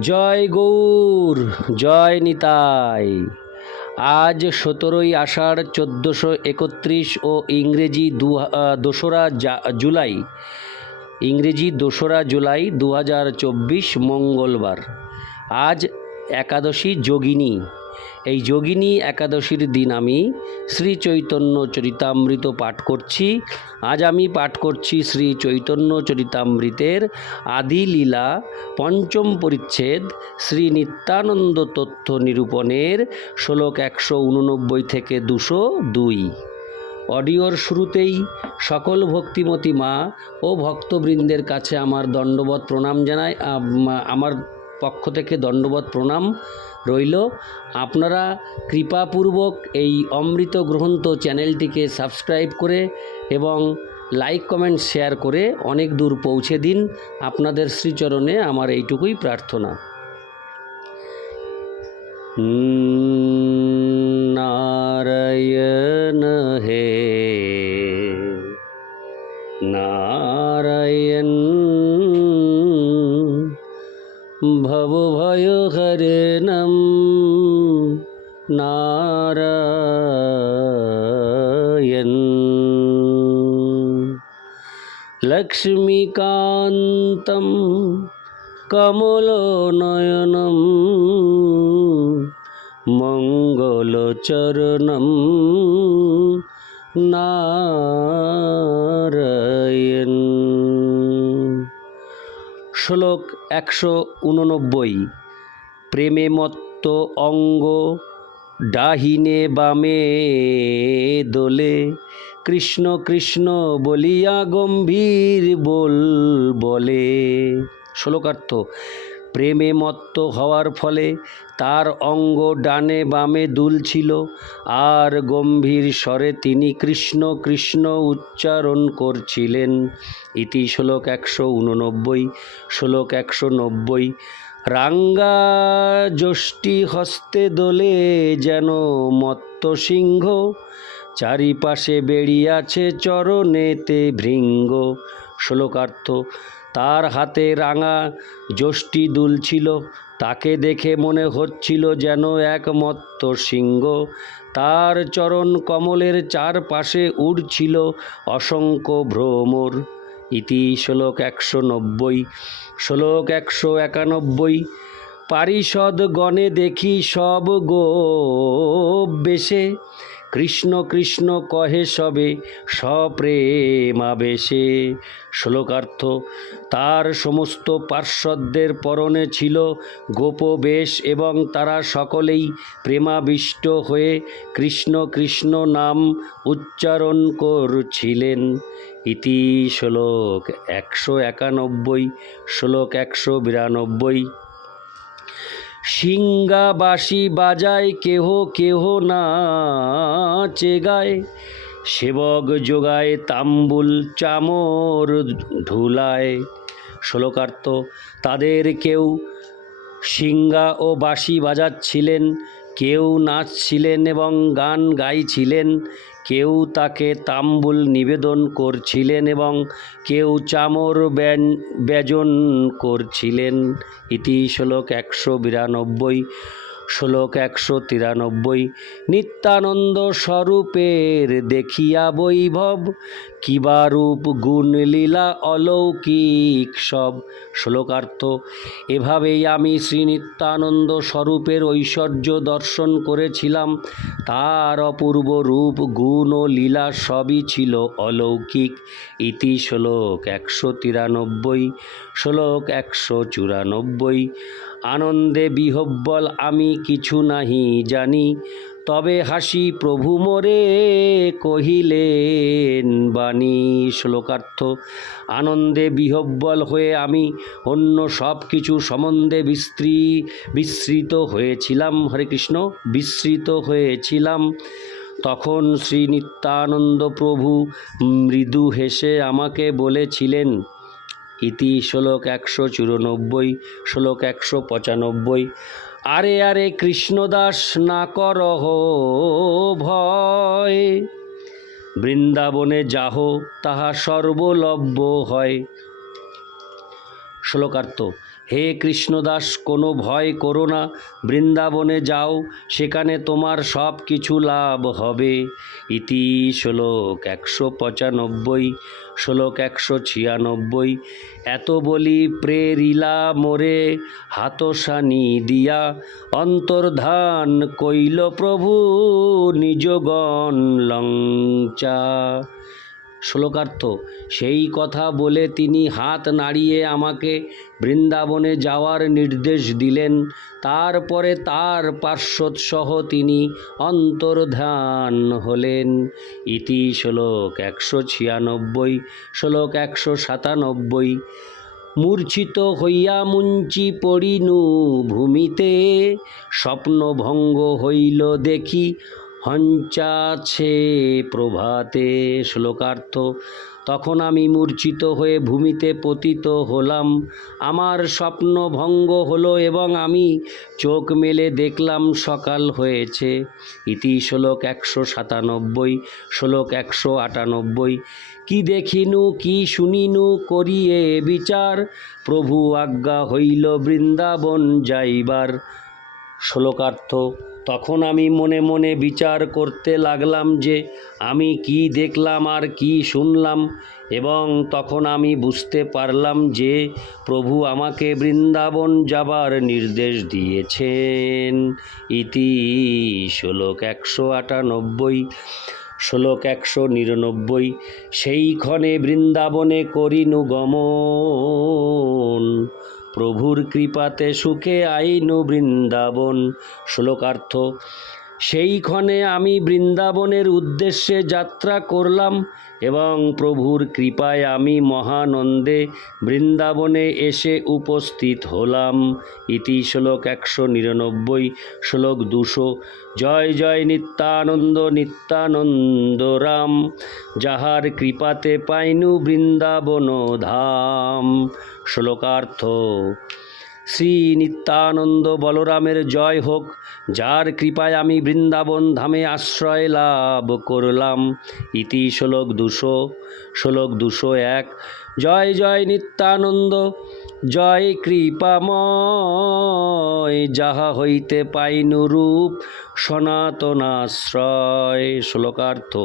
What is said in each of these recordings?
জয় গৌর, জয় নিতাই। আজ সতেরোই আষাঢ় চোদ্দোশো একত্রিশ ও ইংরেজি দু দোসরা জুলাই। ইংরেজি দোসরা জুলাই দু হাজার চব্বিশ মঙ্গলবার। আজ একাদশী যোগিনী। এই যোগিনী একাদশীর দিন আমি শ্রী চৈতন্য চরিতামৃত পাঠ করছি। আজ আমি পাঠ করছি শ্রী চৈতন্য চরিতামৃতের আদি লীলা পঞ্চম পরিচ্ছেদ শ্রী নিত্যানন্দ তথ্য নিরূপণের শ্লোক একশো উননব্বই থেকে দুশো দুই। অডিওর শুরুতেই সকল ভক্তিমতী মা ও ভক্তবৃন্দের কাছে আমার দণ্ডবত প্রণাম জানাই। আমার পক্ষ থেকে দণ্ডবত প্রণাম রইল। আপনারা কৃপাপূর্বক এই অমৃত গ্রন্থ চ্যানেলটিকে সাবস্ক্রাইব করে এবং লাইক, কমেন্ট, শেয়ার করে অনেক দূর পৌঁছে দিন। আপনাদের শ্রীচরণে আমার এইটুকুই প্রার্থনা। নারায়ণ হে, নারায়ণ ভবভয় হরেণম নারায়ণ। লক্ষ্মীকান্तं কমলনয়নম। মঙ্গলচরণম। নারায়ণ। শ্লোক একশো উননব্বই। প্রেমে মত্ত অঙ্গ ডাহিনে বামে দোলে, কৃষ্ণ কৃষ্ণ বলিয়া গম্ভীর বল বলে। শ্লোকার্থ প্রেমে মত্ত হওয়ার ফলে তার অঙ্গ ডানে বামে দুলছিল আর গম্ভীর স্বরে তিনি কৃষ্ণ কৃষ্ণ উচ্চারণ করছিলেন। ইতি শ্লোক একশো উননব্বই, শ্লোক একশো নব্বই। রাঙ্গা যষ্টি হস্তে দোলে যেন মত্ত সিংহ, চারিপাশে বেরিয়াছে চরণেতে ভৃঙ্গ। শ্লোকার্থ তার হাতে রাঙা যষ্টি দুলছিল। তাকে দেখে মনে হচ্ছিল যেন এক মত্ত সিংহ। তার চরণ কমলের চারপাশে উড়ছিল অসংখ্য ভ্রমর। ইতি শ্লোক একশো নব্বই, শ্লোক একশো একানব্বই। পারিষদ গণে দেখি সব গো বেশে। কৃষ্ণ কৃষ্ণ কহে সবে সপ্রেমাবেশে শ্লোকার্থ, তার সমস্ত পার্শ্বদের পরনে ছিল গোপবেশ এবং তারা সকলেই প্রেমাবিষ্ট হয়ে কৃষ্ণ কৃষ্ণ নাম উচ্চারণ করছিলেন। ইতি শ্লোক একশো একানব্বই, শ্লোক একশো বিরানব্বই। সিংহাবাসী বাজায় কেহ কেহ নাচে গায়। সেবক যোগায় তাম্বুল চামর ধুলায়। শ্লোকার্থ, তাদের কেউ সিংহা ও বাঁশি বাজাচ্ছিলেন, কেউ নাচছিলেন এবং গান গাইছিলেন। কেউ তাকে তাম্বুল নিবেদন করছিলেন এবং কেউ চামর ব্যাজন করছিলেন। ইতি শ্লোক একশো বিরানব্বই। শ্লোক একশো তিরানব্বই, নিত্যানন্দ স্বরূপের দেখিয়া বৈভব, কিবা রূপ গুণ লীলা অলৌকিক সব। শ্লোকার্থ, এভাবেই আমি শ্রী নিত্যানন্দ স্বরূপের ঐশ্বর্য দর্শন করেছিলাম। তার অপূর্ব রূপ, গুণ ও লীলা সবই ছিল অলৌকিক। ইতি শ্লোক একশো তিরানব্বই, শ্লোক একশো চুরানব্বই আনন্দে বিহব্বল আমি কিছু নাহি জানি। তবে হাসি প্রভু মোরে কহিলেন বাণী শ্লোকার্থ, আনন্দে বিহব্বল হয়ে আমি অন্য সব কিছু সম্বন্ধে বিস্তৃ বিস্মৃত হয়েছিলাম। হরে কৃষ্ণ বিস্মৃত হয়েছিলাম। তখন শ্রী নিত্যানন্দ প্রভু মৃদু হেসে আমাকে বলেছিলেন ইতি শ্লোক একশো চুরানব্বই, শ্লোক একশো পঁচানব্বই। আরে আরে কৃষ্ণদাস না করহ ভয়। বৃন্দাবনে যাহ, তাহা সর্বলভ্য হয়। শ্লোকার্থ হে কৃষ্ণদাস, কোনো ভয় করো না। বৃন্দাবনে যাও, সেখানে তোমার সব কিছু লাভ হবে। ইতি শ্লোক একশো পঁচানব্বই, শ্লোক একশো ছিয়ানব্বই। এত বলি প্রেরিলা মোরে, হাতসানি দিয়া। অন্তর্ধান কইল প্রভু নিজগণ লঞ্চা শ্লোকার্থ, সেই কথা বলে তিনি হাত নাড়িয়ে আমাকে বৃন্দাবনে যাওয়ার নির্দেশ দিলেন। তারপরে তার পার্শ্বদসহ তিনি অন্তর্ধান হলেন। ইতি শ্লোক একশো ছিয়ানব্বই, শ্লোক একশো সাতানব্বই। মূর্ছিত হইয়া মুঞ্চি পড়িনু ভূমিতে, স্বপ্নভঙ্গ হইল দেখি হঞ্চাছে প্রভাতে শ্লোকার্থ। তখন আমি মূর্ছিত হয়ে ভূমিতে পতিত হলাম। আমার স্বপ্ন ভঙ্গ হলো এবং আমি চোখ মেলে দেখলাম সকাল হয়েছে। ইতি শ্লোক একশো সাতানব্বই, শ্লোক একশো আটানব্বই। কি দেখিনু, কি শুনিনু, করিয়ে বিচার। প্রভু আজ্ঞা হইল বৃন্দাবন যাইবার। শ্লোকার্থ, তখন আমি মনে মনে বিচার করতে লাগলাম যে আমি কি দেখলাম আর কি শুনলাম এবং তখন আমি বুঝতে পারলাম যে প্রভু আমাকে বৃন্দাবন যাবার নির্দেশ দিয়েছেন। ইতি শ্লোক একশো আটানব্বই, শ্লোক একশো নিরানব্বই সেইক্ষণে বৃন্দাবনে করিনু গমন। প্রভুর কৃপাতে সুখে আইনু বৃন্দাবন। শ্লোকার্থ সেইক্ষণে আমি বৃন্দাবনের উদ্দেশ্যে যাত্রা করলাম এবং প্রভুর কৃপায় আমি মহানন্দে বৃন্দাবনে এসে উপস্থিত হলাম। ইতি শ্লোক একশো নিরানব্বই, শ্লোক দুশো। জয় জয় নিত্যানন্দ নিত্যানন্দ রাম। যাহার কৃপাতে পাইনু বৃন্দাবন ধাম শ্লোকার্থ শ্রী নিত্যানন্দ বলরামের জয় হোক, যার কৃপায় আমি বৃন্দাবন ধামে আশ্রয় লাভ করলাম। ইতি শ্লোক দুশো শ্লোক দুশো এক। জয় জয় নিত্যানন্দ, জয় কৃপাময়, যাহা হইতে পাইনু রূপ সনাতনাশ্রয়। শ্লোকার্থ,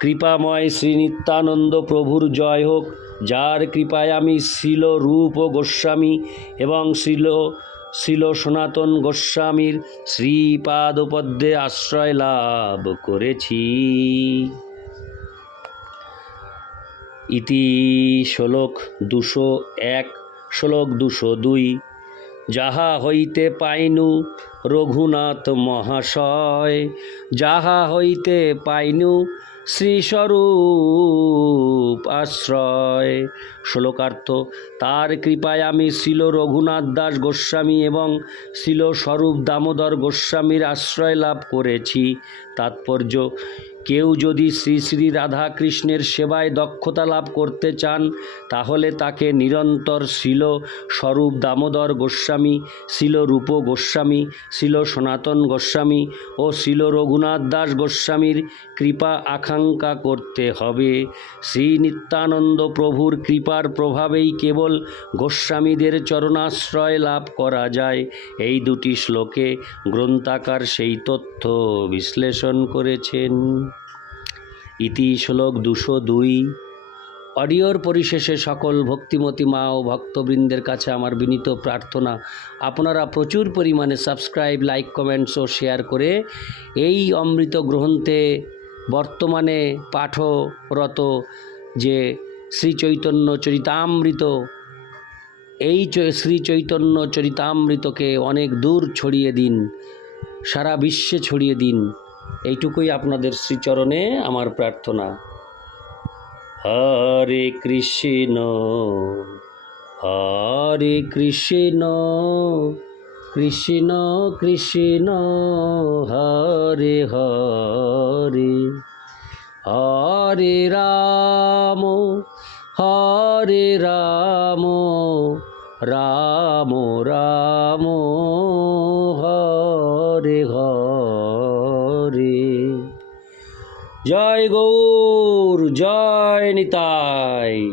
কৃপাময় শ্রী নিত্যানন্দ প্রভুর জয় হোক। যার কৃপায় আমি শিল রূপ গোস্বামী এবং শিল শিল সনাতন গোস্বামীর শ্রীপাদপদ্মে আশ্রয় লাভ করেছি। ইতি শ্লোক দুশো এক, শ্লোক দুশো দুই। যাহা হইতে পাইনু রঘুনাথ মহাশয়, যাহা হইতে পাইনু শ্রীস্বরূপ আশ্রয়। শ্লোকার্থ, তার কৃপায় আমি শিল রঘুনাথ দাস গোস্বামী এবং শিল স্বরূপ দামোদর গোস্বামীর আশ্রয় লাভ করেছি। তাৎপর্য, কেউ যদি শ্রী শ্রী রাধা কৃষ্ণের সেবায় দক্ষতা লাভ করতে চান, তাহলে তাকে নিরন্তর শিল স্বরূপ দামোদর গোস্বামী, শিল রূপ গোস্বামী, শিল সনাতন গোস্বামী ও শিল রঘুনাথ দাস গোস্বামীর কৃপা আকাঙ্ক্ষা করতে হবে। শ্রী নিত্যানন্দ প্রভুর কৃপার প্রভাবেই কেবল গোস্বামীদের চরণাশ্রয় লাভ করা যায়। এই দুটি শ্লোকে গ্রন্থাকার সেই তথ্য বিশ্লেষণ করেছেন। ইতি শ্লোক দুশো দুই। অডিওর পরিশেষে সকল ভক্তিমতী মা ও ভক্তবৃন্দের কাছে আমার বিনীত প্রার্থনা, আপনারা প্রচুর পরিমাণে সাবস্ক্রাইব, লাইক, কমেন্টস ও শেয়ার করে এই অমৃত গ্রন্থে বর্তমানে পাঠরত যে শ্রী চৈতন্য চরিতামৃত, এই শ্রী চৈতন্য চরিতামৃতকে অনেক দূর ছড়িয়ে দিন, সারা বিশ্বে ছড়িয়ে দিন। এইটুকুই আপনাদের শ্রীচরণে আমার প্রার্থনা। হরে কৃষ্ণ হরে কৃষ্ণ কৃষ্ণ কৃষ্ণ, হরে হরে হরে রাম হরে রাম রাম রাম, হরে হরে। জয় গৌর জয় নিতাই।